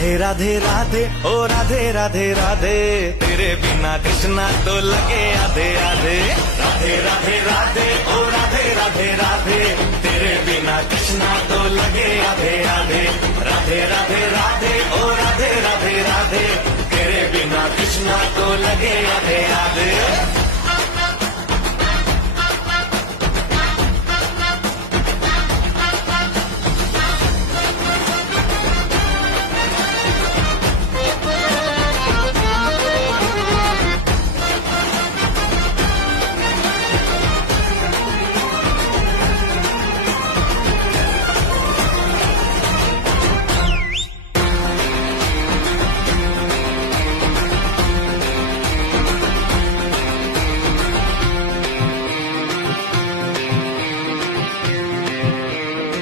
राधे राधे राधे ओ राधे राधे राधे, तेरे बिना कृष्णा तो लगे आधे आधे। राधे राधे राधे ओ राधे राधे राधे, तेरे बिना कृष्णा तो लगे आधे आधे। राधे राधे राधे ओ राधे राधे राधे, तेरे बिना कृष्णा तो लगे आधे आधे।